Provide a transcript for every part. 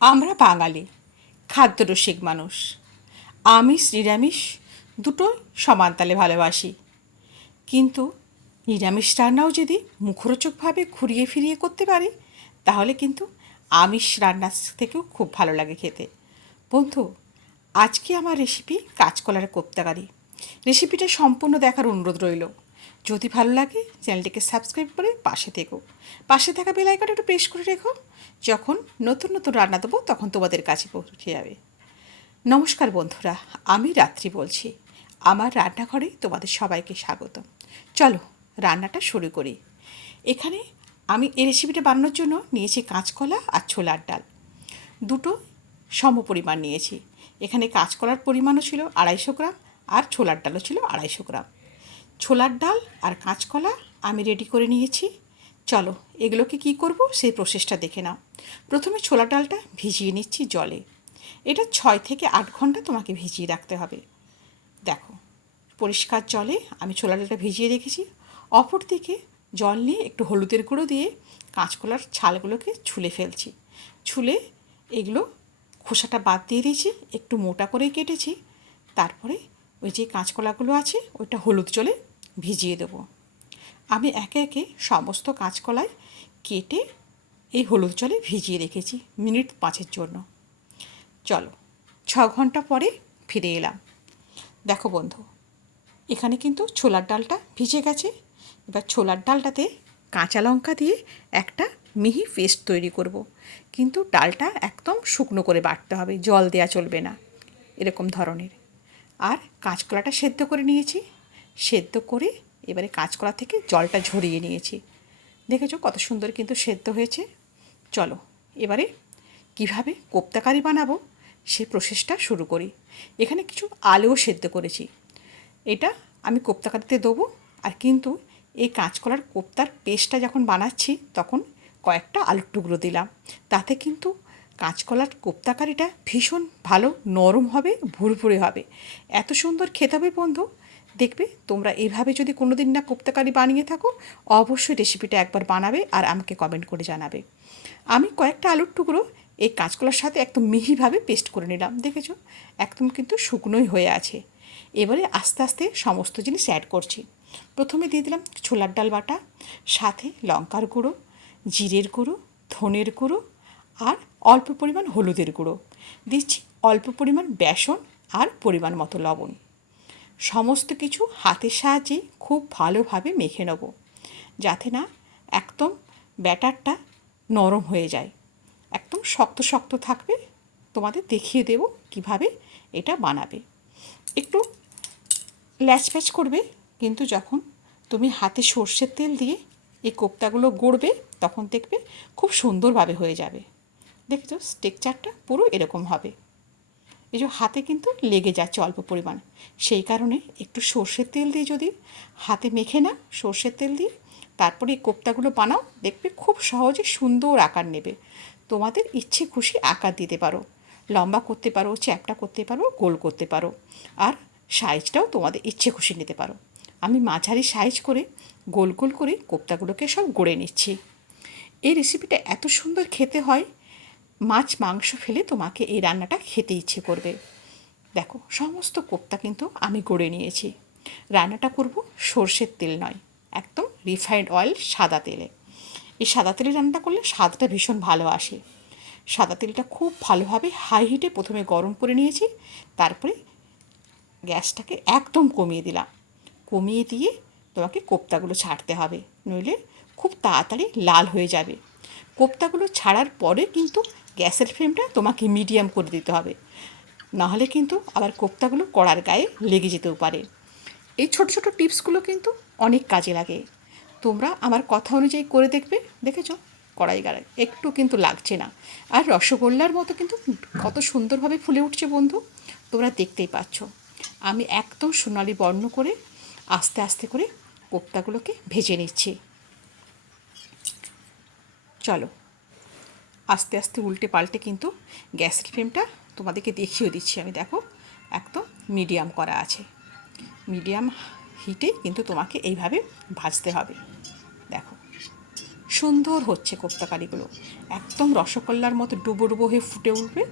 আমরা বাঙালি, খাদ্যরসিক মানুষ। আমিষ নিরামিষ, দুটোই সমান তালে ভালোবাসি। কিন্তু নিরামিষ রান্নাও যদি মুখরোচকভাবে ঘুরিয়ে ফিরিয়ে করতে পারি, তাহলে কিন্তু আমিষ রান্নার থেকেও খুব ভালো লাগে খেতে। বন্ধু, আজকে আমার রেসিপি কাঁচকলার কোপ্তাকারি। রেসিপিটা সম্পূর্ণ দেখার অনুরোধ রইল। যদি ভালো লাগে, চ্যানেলটিকে সাবস্ক্রাইব করে পাশে থেকো। পাশে থাকা বেল আইকনটা একটু প্রেস করে রেখো। যখন নতুন নতুন রান্না দেবো, তখন তোমাদের কাছে পৌঁছে যাবে। নমস্কার বন্ধুরা, আমি রাত্রি বলছি। আমার রান্নাঘরে তোমাদের সবাইকে স্বাগত। চলো, রান্নাটা শুরু করি। এখানে আমি এই রেসিপিটা বানানোর জন্য নিয়েছি কাঁচকলা আর ছোলার ডাল। দুটো সম পরিমাণ নিয়েছি। এখানে কাঁচকলার পরিমাণও ছিল আড়াইশো গ্রাম আর ছোলার ডালও ছিল আড়াইশো গ্রাম। ছোলার ডাল আর কাঁচকলা আমি রেডি করে নিয়েছি। চলো, এগুলোকে কি করব? সেই প্রসেসটা দেখে নাও। প্রথমে ছোলার ডালটা ভিজিয়ে নিচ্ছি জলে। এটা ছয় থেকে আট ঘণ্টা তোমাকে ভিজিয়ে রাখতে হবে। দেখো, পরিষ্কার জলে আমি ছোলা ডালটা ভিজিয়ে রেখেছি। অপর দিকে জল নিয়ে একটু হলুদের গুঁড়ো দিয়ে কাঁচকলার ছালগুলোকে ছুলে ফেলছি। ছুলে এগুলো খোসাটা বাদ দিয়ে দিয়েছি, একটু মোটা করে কেটেছি। তারপরে ওই যে কাঁচকলাগুলো আছে, ওইটা হলুদ জলে ভিজিয়ে দেবো। আমি একে একে সমস্ত কাঁচকলায় কেটে এই হলুদ জলে ভিজিয়ে রেখেছি মিনিট পাঁচের জন্য। চলো, ছ ঘণ্টা পরে ফিরে এলাম। দেখো বন্ধু, এখানে কিন্তু ছোলার ডালটা ভিজে গেছে। এবার ছোলার ডালটাতে কাঁচা লঙ্কা দিয়ে একটা মিহি পেস্ট তৈরি করব। কিন্তু ডালটা একদম শুকনো করে বাটতে হবে, জল দেয়া চলবে না, এরকম ধরনের। আর কাঁচকলাটা সেদ্ধ করে নিয়েছি। সেদ্ধ করে এবারে কাঁচকলা থেকে জলটা ঝরিয়ে নিয়েছি। দেখেছ কত সুন্দর কিন্তু সেদ্ধ হয়েছে। চলো, এবারে কীভাবে কোপ্তাকারি বানাবো সে প্রসেসটা শুরু করি। এখানে কিছু আলুও সেদ্ধ করেছি। এটা আমি কোপ্তাকারিতে দেবো আর কিন্তু এই কাঁচকলার কোপ্তার পেস্টটা যখন বানাচ্ছি তখন কয়েকটা আলুর টুকরো দিলাম। তাতে কিন্তু কাঁচকলার কোপ্তাকারিটা ভীষণ ভালো নরম হবে, ভুরভুরে হবে। এত সুন্দর খেতে হবে বন্ধু। দেখবে, তোমরা এইভাবে যদি কোনো দিন না কোপ্তাকারি বানিয়ে থাকো, অবশ্যই রেসিপিটা একবার বানাবে আর আমাকে কমেন্ট করে জানাবে। আমি কয়েকটা আলুর টুকরো এই কাঁচকলার সাথে একদম মিহিভাবে পেস্ট করে নিলাম, দেখেছ? একদম কিন্তু শুকনোই হয়ে আছে। এবারে আস্তে আস্তে সমস্ত জিনিস অ্যাড করছি। প্রথমে দিয়ে দিলাম ছোলার ডাল বাটা, সাথে লঙ্কার গুঁড়ো, জিরের গুঁড়ো, ধনের গুঁড়ো আর অল্প পরিমাণ হলুদের গুঁড়ো। দিচ্ছি অল্প পরিমাণ বেসন আর পরিমাণ মতো লবণ। সমস্ত কিছু হাতের সাহায্যে খুব ভালোভাবে মেখে নেব, যাতে না একদম ব্যাটারটা নরম হয়ে যায়। একদম শক্ত শক্ত থাকবে, তোমাদের দেখিয়ে দেব কীভাবে এটা বানাবে। একটু ল্যাচ প্যাচ করবে, কিন্তু যখন তুমি হাতে সর্ষের তেল দিয়ে এই কোপ্তাগুলো গড়বে, তখন দেখবে খুব সুন্দরভাবে হয়ে যাবে। দেখছ স্টেকচারটা পুরো এরকম হবে। এই যে হাতে কিন্তু লেগে যাচ্ছে অল্প পরিমাণ। সেই কারণে একটু সর্ষের তেল দিয়ে যদি হাতে মেখে না সর্ষের তেল দিয়ে তারপরে এই কোপ্তাগুলো বানাও, দেখবে খুব সহজে সুন্দর আকার নেবে। তোমাদের ইচ্ছে খুশি আকার দিতে পারো, লম্বা করতে পারো, চ্যাপটা করতে পারো, গোল করতে পারো, আর সাইজটাও তোমাদের ইচ্ছে খুশি নিতে পারো। আমি মাঝারি সাইজ করে গোল গোল করে কোপ্তাগুলোকে সব গড়ে নিচ্ছি। এই রেসিপিটা এত সুন্দর খেতে হয় মাছ, মাংস ফেলে তোমাকে এই রান্নাটা খেতে ইচ্ছে করবে। দেখো, সমস্ত কোপ্তা কিন্তু আমি গড়ে নিয়েছি। রান্নাটা করব সর্ষের তেল নয়, একদম রিফাইন্ড অয়েল সাদা তেলে। এই সাদা তেলে রান্নাটা করলে স্বাদটা ভীষণ ভালো আসে। সাদা তেলটা খুব ভালোভাবে হাই হিটে প্রথমে গরম করে নিয়েছি, তারপরে গ্যাসটাকে একদম কমিয়ে দিলাম। কমিয়ে দিয়ে তোমাকে কোপ্তাগুলো ছাড়তে হবে, নইলে খুব তাড়াতাড়ি লাল হয়ে যাবে। কোপ্তাগুলো ছাড়ার পরে কিন্তু গ্যাসের ফ্লেমটা তোমাকে মিডিয়াম করে দিতে হবে। নাহলে কিন্তু আবার কোপ্তাগুলো কড়ার গায়ে লেগে যেতেও পারে। এই ছোট ছোট টিপসগুলো কিন্তু অনেক কাজে লাগে। তোমরা আমার কথা অনুযায়ী করে দেখবে, দেখেছ? কড়াই গাড়াই একটু কিন্তু লাগছে না। আর রসগোল্লার মতো কিন্তু কত সুন্দরভাবে ফুলে উঠছে বন্ধু, তোমরা দেখতেই পাচ্ছ। আমি একদম সোনালি বর্ণ করে আস্তে আস্তে করে কোপ্তাগুলোকে ভেজে নিচ্ছি। চলো। আস্তে আস্তে উল্টে পাল্টে কিন্তু গ্যাসের ফ্লেমটা তোমাদেরকে দেখিয়ে দিচ্ছি আমি, দেখো, একদম মিডিয়াম করা আছে। মিডিয়াম হিটে কিন্তু তোমাকে এইভাবে ভাজতে হবে। দেখো, সুন্দর হচ্ছে কোপ্তাকারিগুলো। একদম রসগোল্লার মতো ডুবো ডুবো হয়ে ফুটে উঠবে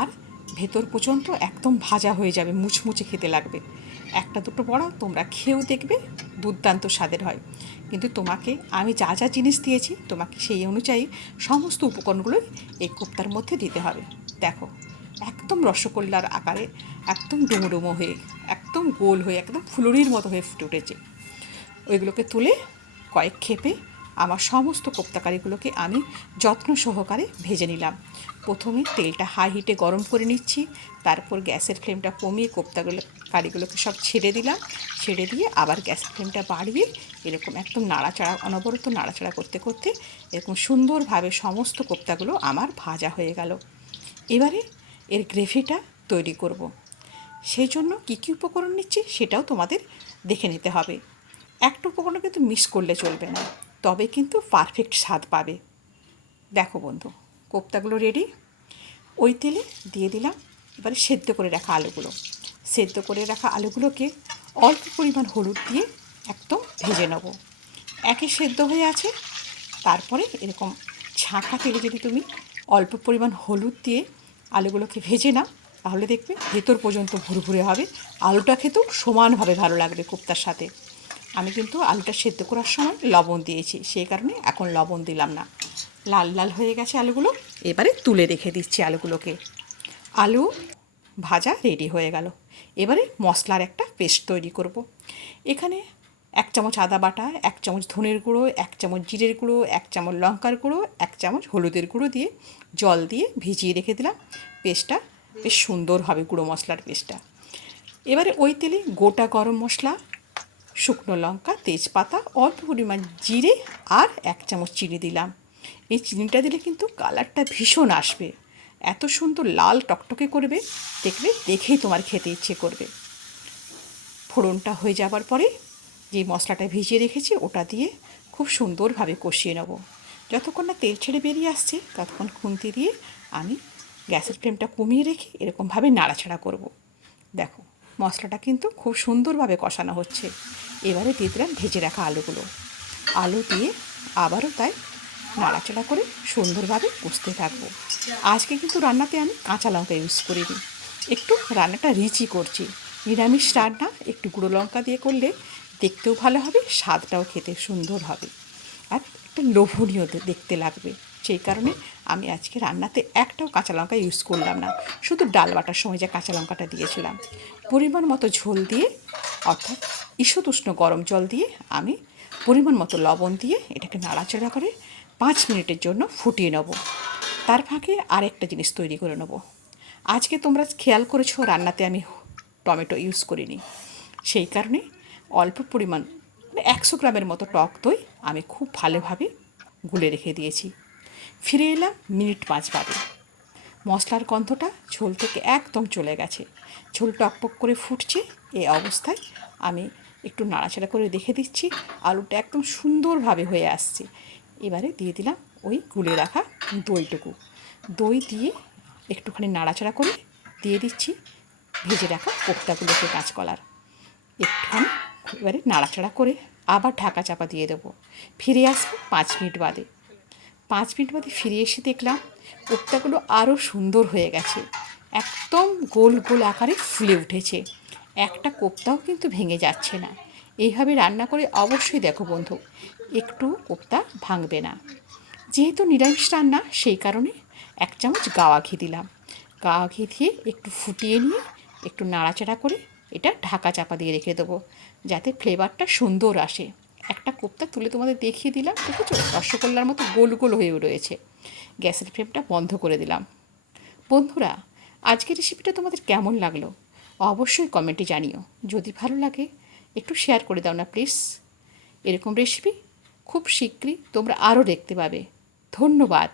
আর ভেতর পর্যন্ত একদম ভাজা হয়ে যাবে, মুচমুচে খেতে লাগবে। একটা দুটো বড়া, তোমরা খেয়েও দেখবে, দুর্দান্ত স্বাদের হয়। কিন্তু তোমাকে, আমি যা যা জিনিস দিয়েছি, তোমাকে সেই অনুযায়ী সমস্ত উপকরণগুলোই এই কোপ্তার মধ্যে দিতে হবে। দেখো, একদম রসগোল্লার আকারে, একদম ডুমো হয়ে, একদম গোল হয়ে, একদম ফুলুরির মতো হয়ে ফুটে উঠেছে। ওইগুলোকে তুলে কয়েক খেপে আমার সমস্ত কোপ্তাকারিগুলোকে আমি যত্ন সহকারে ভেজে নিলাম। প্রথমে তেলটা হাই হিটে গরম করে নিচ্ছি, তারপর গ্যাসের ফ্লেমটা কমিয়ে কোপ্তাগুলো কারিগুলোকে সব ছেড়ে দিলাম। ছেড়ে দিয়ে আবার গ্যাস ফ্লেমটা বাড়িয়ে এরকম একদম নাড়াচাড়া, অনবরত নাড়াচাড়া করতে করতে এরকম সুন্দরভাবে সমস্ত কোপ্তাগুলো আমার ভাজা হয়ে গেল। এবারে এর গ্রেভিটা তৈরি করব। সেই জন্য কী কী উপকরণ নিচ্ছি সেটাও তোমাদের দেখে নিতে হবে। একটা উপকরণ কিন্তু মিস করলে চলবে না, তবে কিন্তু পারফেক্ট স্বাদ পাবে। দেখো বন্ধু, কোপ্তাগুলো রেডি ওই তেলে দিয়ে দিলাম। এবারে সেদ্ধ করে রাখা আলুগুলো। সেদ্ধ করে রাখা আলুগুলোকে অল্প পরিমাণ হলুদ দিয়ে একদম ভেজে নেব। একে সেদ্ধ হয়ে আছে। তারপরে এরকম ছাঁকা তেলে যদি তুমি অল্প পরিমাণ হলুদ দিয়ে আলুগুলোকে ভেজে নাও, তাহলে দেখবে ভেতর পর্যন্ত ভুরভুরে হবে। আলুটা খেতেও সমানভাবে ভালো লাগবে কোপ্তার সাথে। আমি কিন্তু আলুটা সেদ্ধ করার সময় লবণ দিয়েছি সেই কারণে এখন লবণ দিলাম না। লাল লাল হয়ে গেছে আলুগুলো, এবারে তুলে রেখে দিচ্ছি আলুগুলোকে। আলু ভাজা রেডি হয়ে গেল। এবারে মশলার একটা পেস্ট তৈরি করব। এখানে এক চামচ আদা বাটা, এক চামচ ধনের গুঁড়ো, এক চামচ জিরের গুঁড়ো, এক চামচ লঙ্কার গুঁড়ো, এক চামচ হলুদের গুঁড়ো দিয়ে জল দিয়ে ভিজিয়ে রেখে দিলাম। পেস্টটা বেশ সুন্দর হবে গুঁড়ো মশলার পেস্টটা। এবারে ওই তেলে গোটা গরম মশলা, শুকনো লঙ্কা, তেজপাতা, অল্প পরিমাণ জিরে আর এক চামচ চিনি দিলাম। এই চিনিটা দিলে কিন্তু কালারটা ভীষণ আসবে। এত সুন্দর লাল টকটকে করবে, দেখবে, দেখেই তোমার খেতে ইচ্ছে করবে। ফোড়নটা হয়ে যাবার পরে যে মশলাটা ভিজিয়ে রেখেছি, ওটা দিয়ে খুব সুন্দরভাবে কষিয়ে নেব। যতক্ষণ না তেল ছেড়ে বেরিয়ে আসছে, ততক্ষণ খুন্তি দিয়ে আমি গ্যাসের ফ্লেমটা কমিয়ে রেখে এরকমভাবে নাড়াছাড়া করব। দেখো, মশলাটা কিন্তু খুব সুন্দরভাবে কষানো হচ্ছে। এবারে দিয়ে দিলাম ভেজে রাখা আলুগুলো। আলু দিয়ে আবারও তাই নাড়াচাড়া করে সুন্দরভাবে কষতে থাকব। আজকে কিন্তু রান্নাতে আমি কাঁচা লঙ্কা ইউজ করিনি। একটু রান্নাটা রিচই করছি। নিরামিষ রান্না, একটু গুঁড়ো লঙ্কা দিয়ে করলে দেখতেও ভালো হবে, স্বাদটাও খেতে সুন্দর হবে। আর একটা লোভনীয় দেখতে লাগবে। সেই কারণে আমি আজকে রান্নাতে একটাও কাঁচা লঙ্কা ইউজ করলাম না। শুধু ডাল বাটার সময় যে কাঁচা লঙ্কাটা দিয়েছিলাম। পরিমাণ মতো ঝোল দিয়ে, অর্থাৎ ঈষতুষ্ণ গরম জল দিয়ে আমি পরিমাণ মতো লবণ দিয়ে এটাকে নাড়াচাড়া করে পাঁচ মিনিটের জন্য ফুটিয়ে নেব। তার ফাঁকে আরেকটা জিনিস তৈরি করে নেব। আজকে তোমরা খেয়াল করেছ রান্নাতে আমি টমেটো ইউজ করিনি? সেই কারণে অল্প পরিমাণ মানে একশো গ্রামের মতো টক দই আমি খুব ভালোভাবে গুলে রেখে দিয়েছি। ফিরে এলাম মিনিট পাঁচ বাদে। মশলার গন্ধটা ঝোল থেকে একদম চলে গেছে। ঝোল টকপক করে ফুটছে এই অবস্থায় আমি একটু নাড়াচাড়া করে দেখে দিচ্ছি। আলুটা একদম সুন্দরভাবে হয়ে আসছে। এবারে দিয়ে দিলাম ওই গুলে রাখা দইটুকু। দই দিয়ে একটুখানি নাড়াচাড়া করে দিয়ে দিচ্ছি ভেজে রাখা কোপ্তাগুলোকে কাঁচকলার। একটুখানি এবারে নাড়াচাড়া করে আবার ঢাকা চাপা দিয়ে দেবো। ফিরে আসব পাঁচ মিনিট বাদে। পাঁচ মিনিট বাদে ফিরে এসে দেখলাম কোপ্তাগুলো আরও সুন্দর হয়ে গেছে। একদম গোল গোল আকারে ফুলে উঠেছে। একটা কোপ্তাও কিন্তু ভেঙে যাচ্ছে না। এইভাবে রান্না করে অবশ্যই দেখো বন্ধু, একটু কোপ্তা ভাঙবে না। যেহেতু নিরামিষ রান্না, সেই কারণে এক চামচ গাওয়া ঘি দিলাম। গাওয়া ঘি দিয়ে একটু ফুটিয়ে নিয়ে একটু নাড়াচাড়া করে এটা ঢাকা চাপা দিয়ে রেখে দেবো, যাতে ফ্লেভারটা সুন্দর আসে। একটা কোপ্তা তুলে তোমাদের দেখিয়ে দিলাম, দেখেছ? রসগোল্লার মতো গোল গোল হয়ে রয়েছে। গ্যাসের ফ্লেমটা বন্ধ করে দিলাম। বন্ধুরা, আজকের রেসিপিটা তোমাদের কেমন লাগল? অবশ্যই কমেন্টে জানিও। যদি ভালো লাগে একটু শেয়ার করে দাও না প্লিজ এরকম রেসিপি খুব শীঘ্রই তোমরা আরও দেখতে পাবে। ধন্যবাদ।